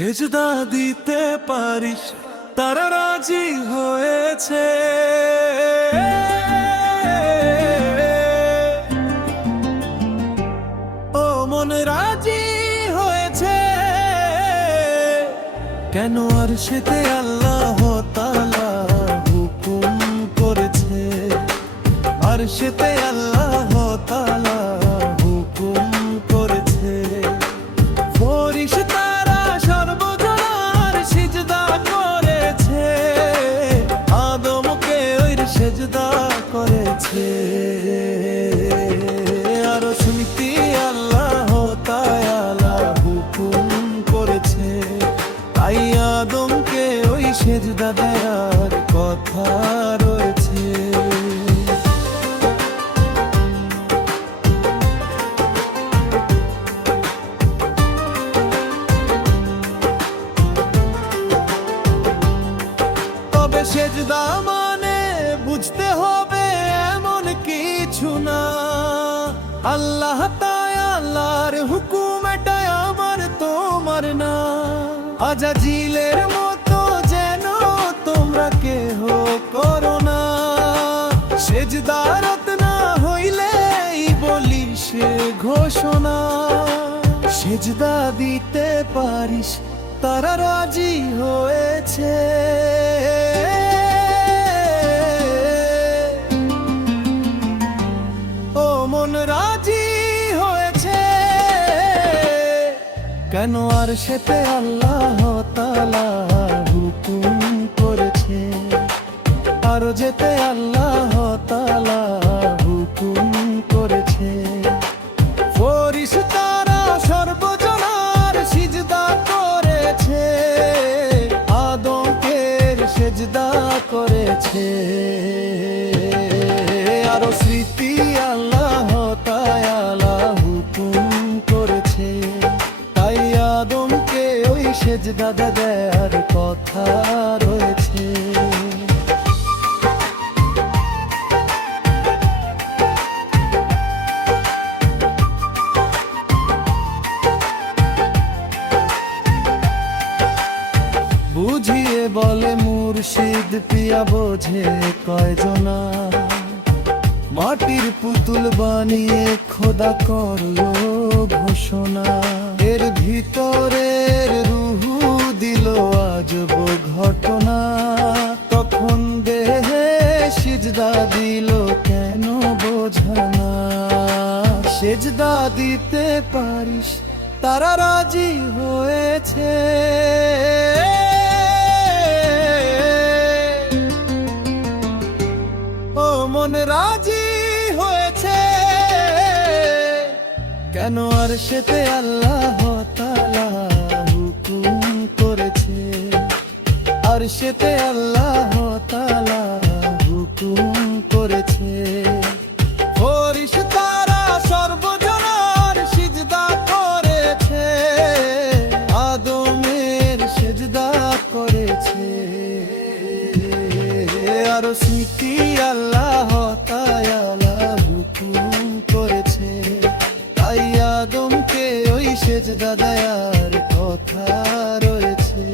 সেজদা দিতে পারিস তারা রাজি হয়েছে। ও মন রাজি হয়েছে, কেন আর সেতে আল্লাহ তাআলা হুকুম করেছে, আর সেতে আল্লাহ তাআলা হুকুম করেছে। ফেরেশতারা সর্বজনার সিজদা করেছে, আদমকে ওই সিজদা করেছে। আর শুনতি আল্লাহ তাআলা হুকুম করেছে, তাই আদমকে ওই সিজদা দেওয়ার কথা রয়েছে। তবে সেজদা মানে বুঝতে হবে এমন কিছু না, আল্লাহ তাআলার হুকুম এটা আমার তোমার না। আজাজিলের মতো যেন তোমরা কেহ করো না, সেজদারত না হইলেই বলিস ঘোষণা। সেজদা দিতে পারিস তারা রাজি হয়েছে। ও মন রাজি হয়েছে, কেন আর সেতে আল্লাহ তাআলা হুকুম করেছে, আর যেতে আল্লাহ তাআলা হুকুম করেছে। ফেরেশতারা সর্বজনার সিজদা করেছে, আদমকে সিজদা করেছে। আর স্মৃতি আল্লাহ তাআলা হুকুম করেছে, তাই আদমকে ওই সিজদা দেওয়ার কথা রয়েছে। বুঝিয়ে বলে মুর্শিদ পিয়া বোঝে কয়জনা, মাটির পুতুল বানিয়ে খোদা করলো ঘোষণা। এর ভিতরের রুহু দিল আজব ঘটনা, তখন দেহে সিজদা দিল কেন বোঝানা। সিজদা দিতে পারিস তারা রাজি হয়েছে। ও মন রাজি হয়েছে, কেন আর সেতে আল্লাহ তাআলা হুকুম করেছে, আর সেতে আল্লাহ তাআলা হুকুম করেছে। ফেরেশতারা সর্বজনার সিজদা করেছে, আদমের সিজদা করেছে। আর স্মৃতি আল্লাহ তাআলা হুকুম করেছে, তাই আদমকে ওই সিজদা দেওয়ার কথা রয়েছে।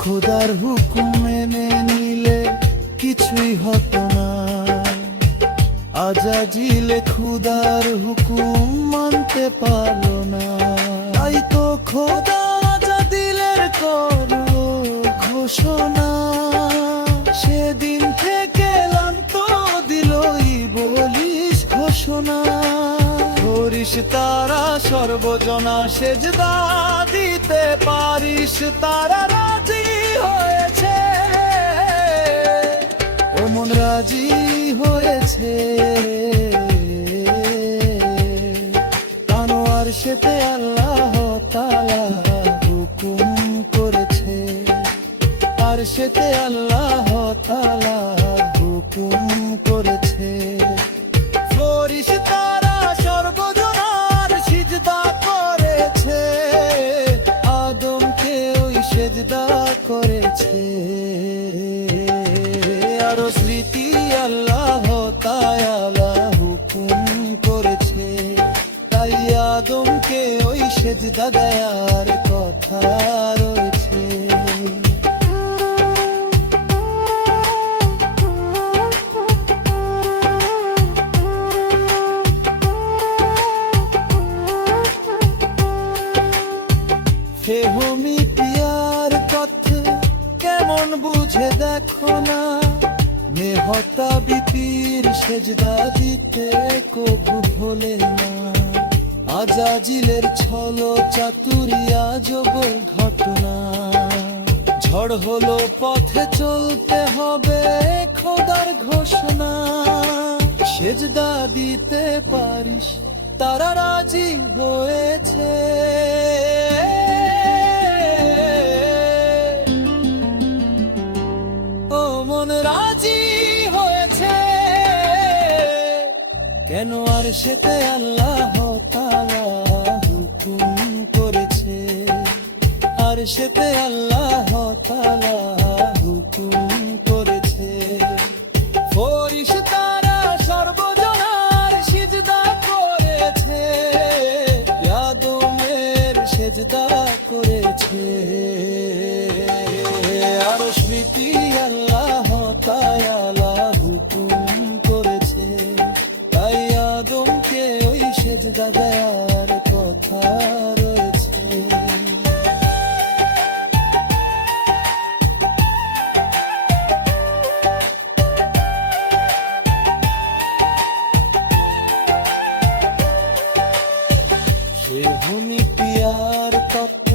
খোদার হুকুম মেনে নিলে কিছুই হতো না, আজাজিলে খোদার হুকুম মানতে পারলো না। তাই তো খোদা আজাজিলের করলো ঘোষণা, সেদিন থেকে লান্ত দিলই বলিস ঘোষণা। ফেরেশতারা সর্বজনা সেজদা দিতে পারিস তারা রাজি হয়েছে। ও মন রাজি হয়েছে, কেন আর সেতে আল্লাহ তাআলা হুকুম করেছে, আর সেতে আল্লাহ তাআলা হুকুম করেছে। ফেরেশতারা সর্বজনার সিজদা করেছে, আদমকে ওই সিজদা করেছে। আরো স্মৃতি আল্লাহ তাআলা হুকুম করেছে, তাই আদমকে ওই সেজদা দেয়ার কথা রয়েছে। ফেহমি পিয়ার কথা কেমন বুঝে দেখো না, নেহতা বিপির সেজদা দিতে কবু ভোলে না। আজাজিলের ছল চাতুরিয়া যোগ ঘটনা, ঝড় হলো পথে চলতে হবে খোদার ঘোষণা। সেজদা দিতে পারিস তারা রাজি হয়েছে, ও মন রাজি হয়েছে। কেন আর সেতে আল্লাহ তাআলা হুকুম করেছে, আর সেতে আল্লাহ তাআলা হুকুম করেছে। ফেরেশতারা সর্বজনার সিজদা করেছে, আদমের সেজদা করেছে। আরো স্মৃতি আল্লাহ তাআলা হুকুম করেছে, তাই আদমকে ওই সেজদা দেয়ার কথা রয়েছে। সে ভূমি পিয়ার তত্ত্ব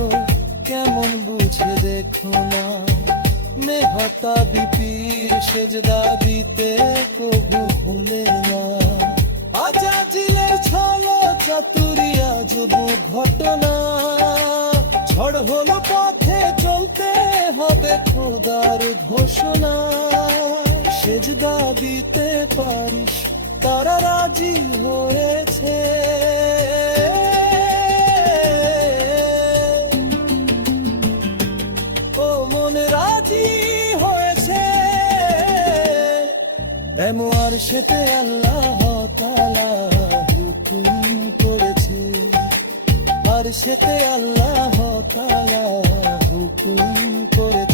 কেমন বুঝে দেখো না, নেহতা বিপির সেজদা দিতে কবু ভোলে না। আজাজিলের ছল চাতুরিয়া যবু ঘটনা, ঝড় হলো পথে চলতে হবে খোদার ঘোষণা। সেজদা দিতে পারিস তারা রাজি হয়েছে, ও মন রাজি হয়েছে। আর সেতে আল্লাহ তাআলা হুকুম করেছে, আর সেতে আল্লাহ তাআলা হুকুম করেছে।